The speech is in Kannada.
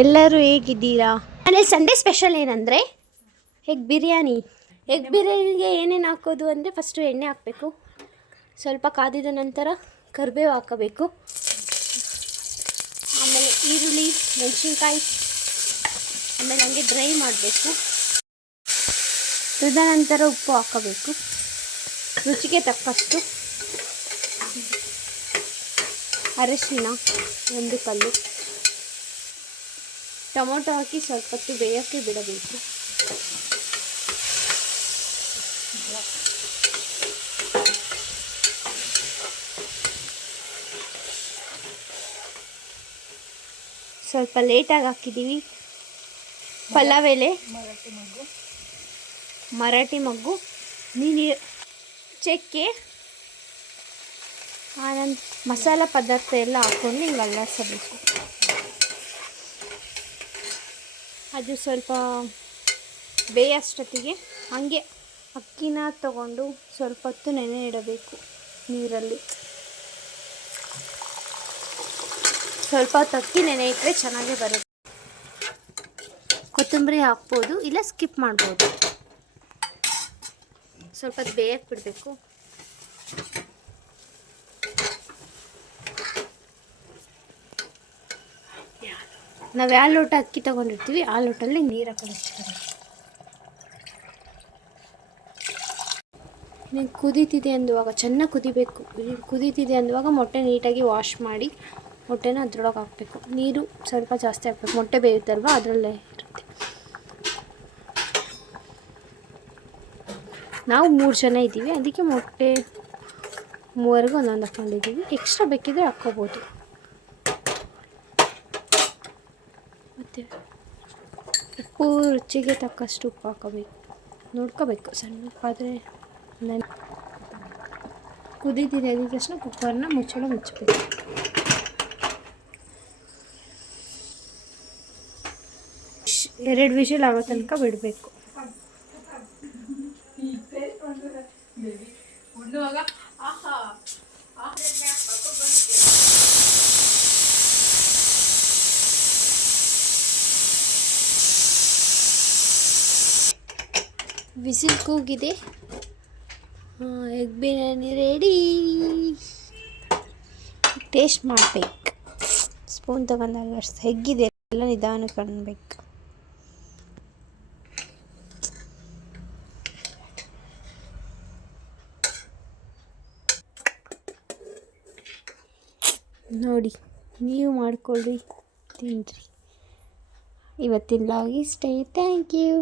ಎಲ್ಲರೂ ಹೇಗಿದ್ದೀರಾ? ಮನೇಲಿ ಸಂಡೇ ಸ್ಪೆಷಲ್ ಏನಂದರೆ ಎಗ್ ಬಿರಿಯಾನಿ. ಎಗ್ ಬಿರಿಯಾನಿಗೆ ಏನೇನು ಹಾಕೋದು ಅಂದರೆ ಫಸ್ಟು ಎಣ್ಣೆ ಹಾಕಬೇಕು, ಸ್ವಲ್ಪ ಕಾದಿದ ನಂತರ ಕರಿಬೇವು ಹಾಕಬೇಕು, ಆಮೇಲೆ ಈರುಳ್ಳಿ ಮೆಣಸಿನ್ಕಾಯಿ, ಆಮೇಲೆ ಹಂಗೆ ಡ್ರೈ ಮಾಡಬೇಕು. ತದನಂತರ ಉಪ್ಪು ಹಾಕಬೇಕು, ರುಚಿಗೆ ತಕ್ಕಷ್ಟು ಅರಶಿನ 1 ಕಲ್ಲು, ಟೊಮೊಟೊ ಹಾಕಿ ಸ್ವಲ್ಪ ಹೊತ್ತು ಬೇಯೋಕ್ಕೆ ಬಿಡಬೇಕು. ಸ್ವಲ್ಪ ಲೇಟಾಗಿ ಹಾಕಿದ್ದೀವಿ. ಪಲಾವ್ ಎಲೆ, ಮರಾಠಿ ಮೊಗ್ಗು, ಚಕ್ಕೆ, ಆನಂತರ ಮಸಾಲ ಪದಾರ್ಥ ಎಲ್ಲ ಹಾಕ್ಕೊಂಡು ಹಿಂಗೆ ಅಲ್ಲಾಡಿಸಬೇಕು. ಅದು ಸ್ವಲ್ಪ ಬೇಯೋಷ್ಟೊತ್ತಿಗೆ ಹಾಗೆ ಅಕ್ಕಿನ ತಗೊಂಡು ಸ್ವಲ್ಪ ಹೊತ್ತು ನೆನೆ ಇಡಬೇಕು ನೀರಲ್ಲಿ. ಸ್ವಲ್ಪ ಹೊತ್ತು ಅಕ್ಕಿ ನೆನೆ ಇಟ್ಟರೆ ಚೆನ್ನಾಗೇ ಬರುತ್ತೆ. ಕೊತ್ತಂಬರಿ ಹಾಕ್ಬೋದು, ಇಲ್ಲ ಸ್ಕಿಪ್ ಮಾಡ್ಬೋದು. ಸ್ವಲ್ಪ ಹೊತ್ತು ಬೇಯಕ್ಕೆ ಬಿಡಬೇಕು. ನಾವು ಯಾವ ಲೋಟ ಅಕ್ಕಿ ತೊಗೊಂಡಿರ್ತೀವಿ ಆ ಲೋಟಲ್ಲಿ ನೀರು ಹಾಕೊಂಡು ಕುದೀತಿದೆ ಅಂದುವಾಗ ಚೆನ್ನಾಗಿ ಕುದಿಬೇಕು. ಕುದೀತಿದೆ ಅಂದುವಾಗ ಮೊಟ್ಟೆ ನೀಟಾಗಿ ವಾಶ್ ಮಾಡಿ ಮೊಟ್ಟೆನ ಅದ್ರೊಳಗೆ ಹಾಕಬೇಕು. ನೀರು ಸ್ವಲ್ಪ ಜಾಸ್ತಿ ಹಾಕ್ಬೇಕು, ಮೊಟ್ಟೆ ಬೇಯುತ್ತಲ್ವ ಅದರಲ್ಲೇ ಇರುತ್ತೆ. ನಾವು 3 ಜನ ಇದ್ದೀವಿ, ಅದಕ್ಕೆ ಮೊಟ್ಟೆ 3ಗೂ ಒಂದೊಂದು ಹಾಕ್ಕೊಂಡಿದ್ದೀವಿ. ಎಕ್ಸ್ಟ್ರಾ ಬೇಕಿದ್ರೆ ಹಾಕ್ಕೋಬೋದು. ಮತ್ತು ಉಪ್ಪು ರುಚಿಗೆ ತಕ್ಕಷ್ಟು ಉಪ್ಪು ಹಾಕೋಬೇಕು, ನೋಡ್ಕೋಬೇಕು. ಸಣ್ಣ ಆದರೆ ಕುದೀತಿದೆ ಅಂದ ತಕ್ಷಣ ಕುಕ್ಕರ್ನ ಮುಚ್ಚಬೇಕು. ಎರಡು ವಿಷಲ್ ಆಗೋ ತನಕ ಬಿಡಬೇಕು. ವಿಸಿಲ್ ಕೂಗಿದೆ, ಎಗ್ ಬಿರಿಯಾನಿ ರೆಡಿ. ಟೇಸ್ಟ್ ಮಾಡಬೇಕು. ಸ್ಪೂನ್ ತಗೊಂಡಾಗ ಹೆಗ್ಗಿದೆ ಎಲ್ಲ ನಿಧಾನ ಕಾಣಬೇಕು. ನೋಡಿ, ನೀವು ಮಾಡ್ಕೊಳ್ಳಿ, ತಿನ್ನಿರಿ. ಇವತ್ತಿನ ಲಾಗ್ ಇಷ್ಟೇ. Thank you.